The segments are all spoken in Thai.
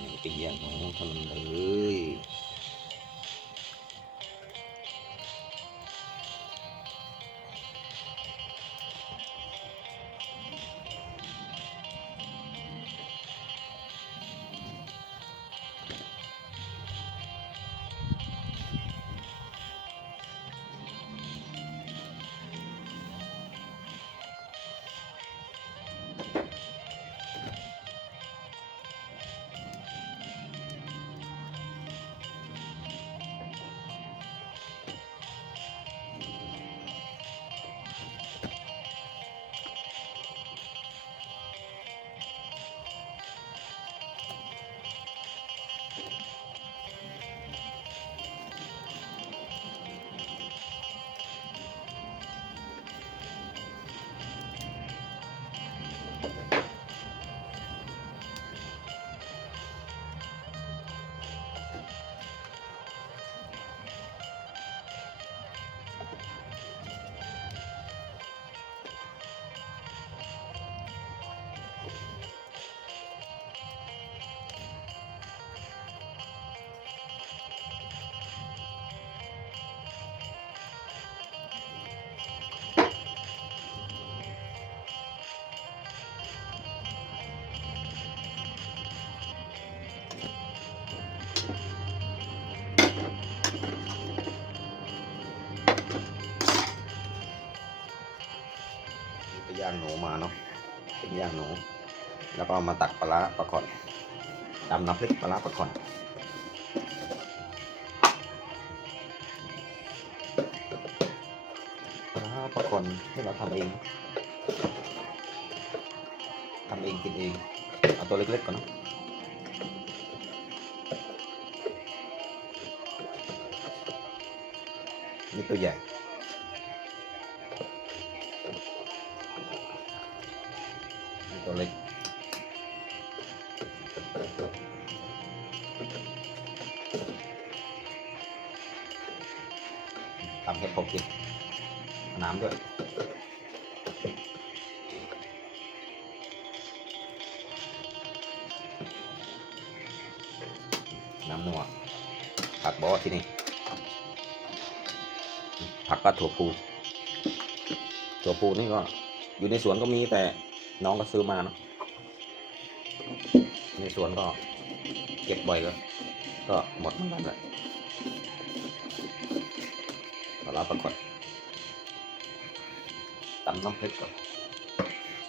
นี่ปิ้งย่างหนูเท่านั้นเลย หนูมาเนาะเป็นย่างหนู แล้วก็มาตักปลาร้าปลาขอนตำน้ำพริกปลาร้าปลาขอนปลาปลาขอนที่เราทำเองทำเองกินเองเอาตัวเล็กๆก่อนเนอะนี่ตัวใหญ่ ตัวเล็กทำให้ผมกินน้ำด้วยน้ำนัวผักบอที่นี่ ผักก็ถั่วพูถั่วพูนี่ก็อยู่ในสวนก็มีแต่ น้องก็ซื้อมาเนาะในสวนก็เก็บบ่อยแล้วก็หมดเหมือนกันเลยปลาร้าปรากฏตำน้ำพริกก่อน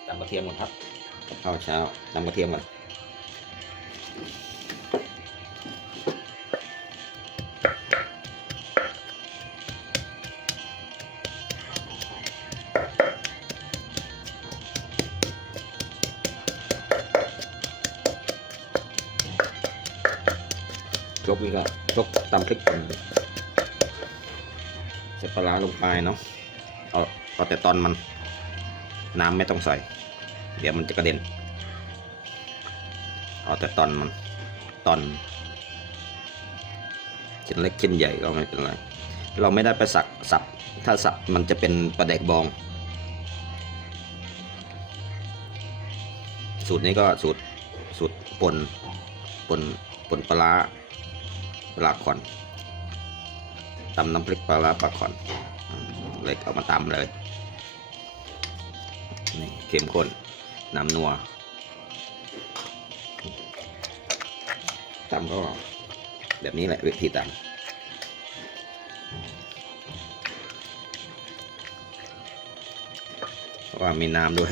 ตำกระเทียมก่อนครับข้าวเช้าตำกระเทียมก่อน บนี่ก็จบตำพริกก่อนใส่ปลาลงไปเนาะเอาเอาแต่ตอนมันน้ำไม่ต้องใส่ เดี๋ยวมันจะกระเด็น เอาแต่ตอนมันตอนชิ้นเล็กชิ้นใหญ่ก็ไม่เป็นไร เราไม่ได้ไปสักสับ ถ้าสับมันจะเป็นปลาแดกบอง สูตรนี้ก็สูตรสูตรปนปนปนปลาร้า ปลาขอนตำน้ำพริกปลาปลาขอนเลยเอามาตำเลยนี่เข้มข้นน้ำนัวตำก็แบบนี้แหละวิธีตำเพราะว่ามีน้ำด้วย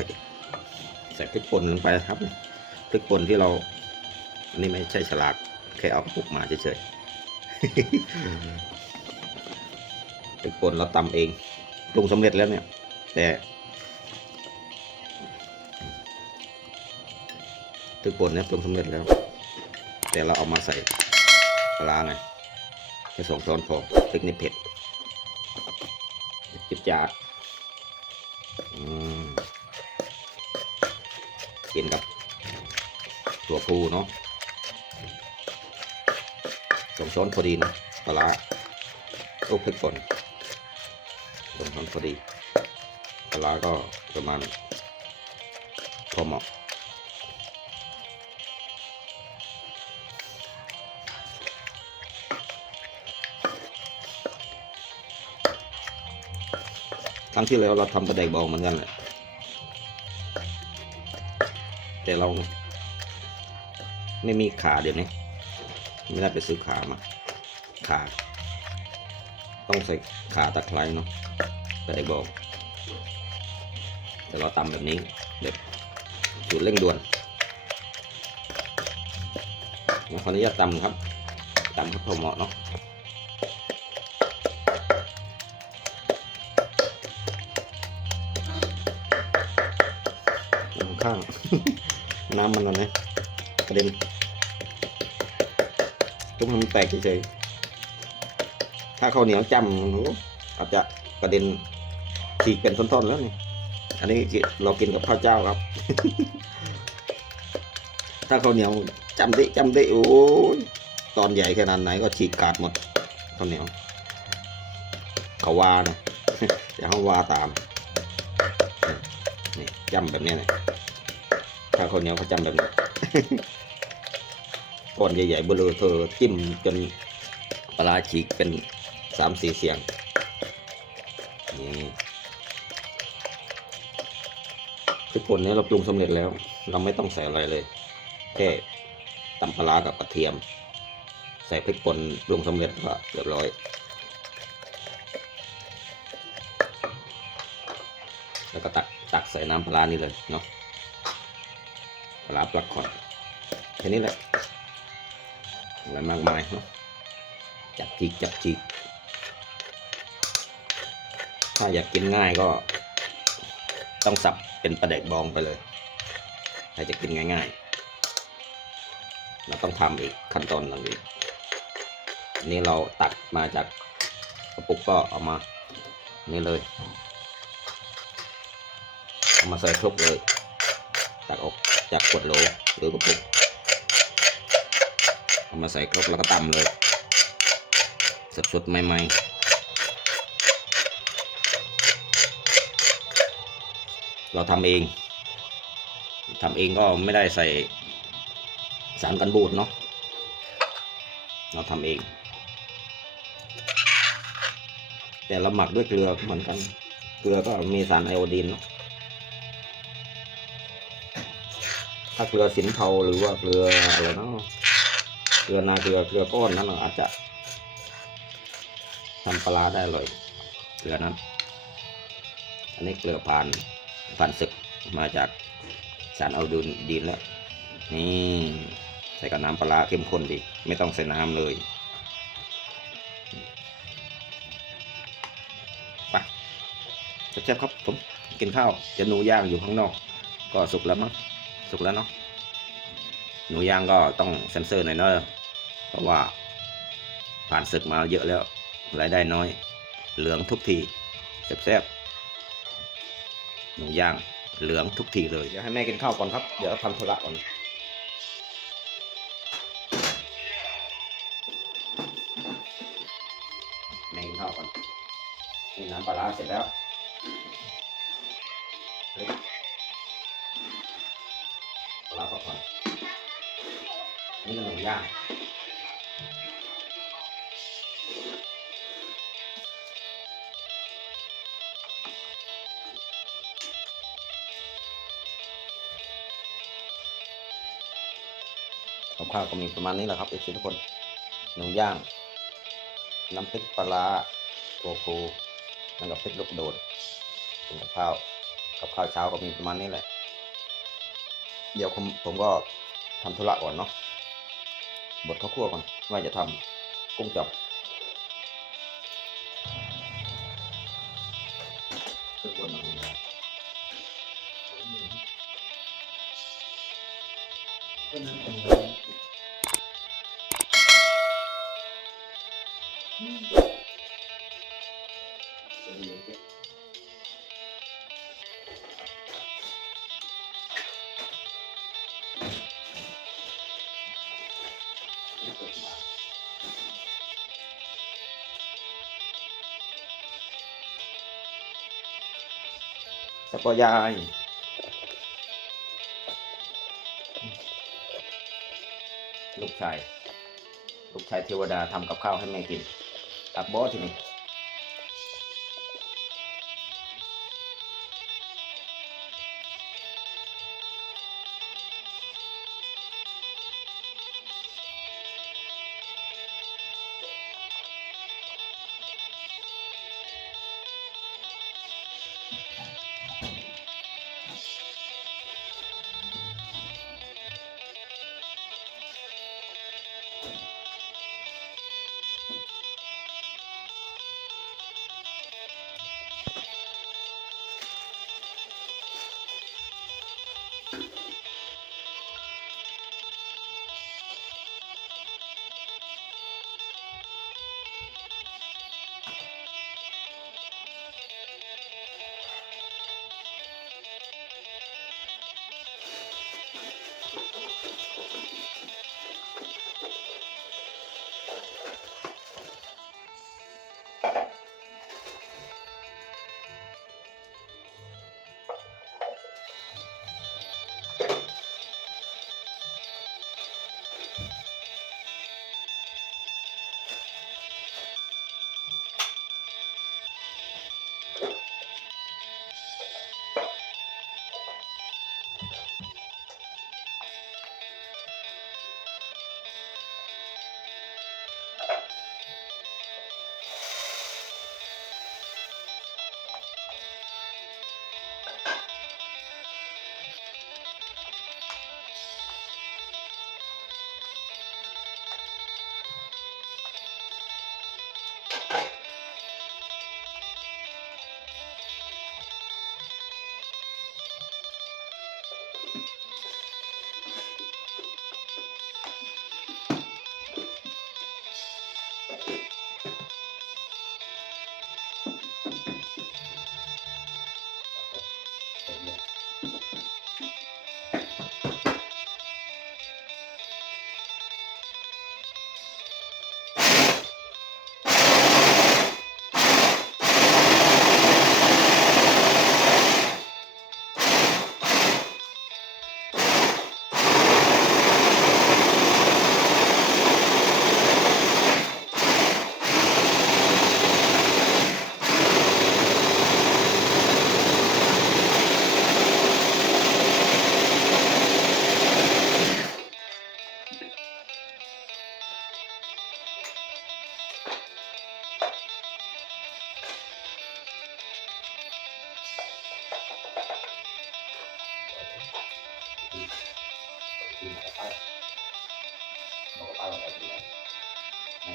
ใส่พริกป่นลงไปครับพริกป่นที่เรา อันนี้ไม่ใช่ฉลาก แค่เอากระปุกมาเฉยๆ พริกปนเราตำเองปรุงสำเร็จแล้วเนี่ย แต่พริกป่นเนี่ยปรุงสำเร็จแล้ว แต่เราเอามาใส่ปลาไงแค่สองช้อนพอพริกนี่เผ็ดจิบจาดอืมกินกับตัวปูเนาะ สองช้อนพอดีนะปลาร้าลูกพริกป่นสองช้อนพอดีปลาร้าก็ประมาณพอเหมาะครั้งที่แล้วเราทำกระไดบองเหมือนกันแหละแต่เราไม่มีขาเดี๋ยวนี้ ไม่ได้ไปซื้อขามา ขา ต้องใส่ขาตะไคร้เนาะกระไดบองแต่เราตำแบบนี้แบบจุดเร่งด่วนผมขออนุญาตตำครับตำครับพอเหมาะเนาะข้าง น้ำมันมันนะกระเด็น ทุกมันแตกเฉยๆถ้าข้าวเหนียวจ้ำโอ้โหอาจจะกระเด็นฉีกเป็นท่อนๆแล้วนี่อันนี้เรากินกับข้าวเจ้าครับ ถ้าข้าวเหนียวจำดิจำดิโอ้ยตอนใหญ่ขนาดไหนก็ฉีกขาดหมดข้าวเหนียวเขาว่านะอย่าเขาว่าตามนี่จำแบบนี้เลยถ้าข้าวเหนียวเขาจำแบบนี้ ก้อนใหญ่ๆเบลอเธอจิ้มจนปลาฉีกเป็นสามสี่เสียงนี่พริกป่นเนี้เราปรุงสำเร็จแล้ว เราไม่ต้องใส่อะไรเลย แค่ตำปลากับกระเทียม ใส่พริกป่นปรุงสำเร็จก็เรียบร้อยแล้วก็ตักตักใส่น้ำปลานี่เลยเนาะปลาร้าปลักคอนแค่นี้แหละ อะไรมากมายเนาะจับจีกจับจีกถ้าอยากกินง่ายก็ ต้องสับเป็นปลาแดกบองไปเลย ถ้าจะกินง่ายๆ เราต้องทำอีกขั้นตอนหนึ่งอีกนนี้เราตักมาจากกระปุกก็เอามา นี่เลย เอามาใส่ครกเลย ตักออกจากขวดโหลหรือกระปุก มาใส่ครกแล้วก็ตำเลย สดๆ ใหม่ๆ เราทำเองทำเองก็ไม่ได้ใส่สารกันบูดเนาะเราทำเอง แต่เราหมักด้วยเกลือเหมือนกัน เกลือก็มีสารไอโอดีนเนาะถ้าเกลือสินเทาหรือว่าเกลืออะไรเนาะ เกลือนาเกลือเกลือก้อนนั้นเราอาจจะทำปลาได้อร่อยเกลือนั้น อันนี้เกลือผ่านผ่านศึกมาจากสารเอาดูนดินแล้ว นี่ใส่กับน้ำปลาร้าเข้มข้นดี ไม่ต้องใส่น้ำเลยไปแซ่บๆครับผมกินข้าวจะหนูย่างอยู่ข้างนอก ก็สุกแล้วมั้งสุกแล้วเนาะ หนูย่างก็ต้องเซ็นเซอร์หน่อยเนอะเพราะว่าผ่านศึกมาเยอะแล้วรายได้น้อย เหลืองทุกทีแซ่บๆหนูย่างเหลืองทุกทีเลย เดี๋ยวให้แม่กินข้าวก่อนครับ เดี๋ยวทำธุระก่อนแม่กินข้าวก่อนนี่น้ำปลาร้าเสร็จแล้วปลาร้าก่อน นี่ก็หนูย่างกับข้าวก็มีประมาณนี้แหละครับเอฟซีทุกคน หนูย่าง น้ำพริกปลาร้าตัวคูนั่นกับพริกลูกโดดเป็นกับข้าว กับข้าวเช้าก็มีประมาณนี้แหละ เดี๋ยวผมผมก็ทำธุระก่อนเนาะ บทข้าวคั่วก่อนว่าจะทำกุ้งจอบอืม คนนะสปอยายลูกชาย ลูกชายเทวดาทำกับข้าวให้แม่กินตักบอสทีนี้ ค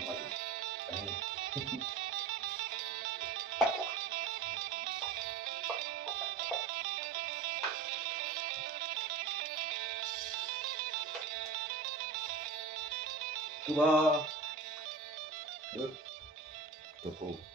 ือว่าตัวผู้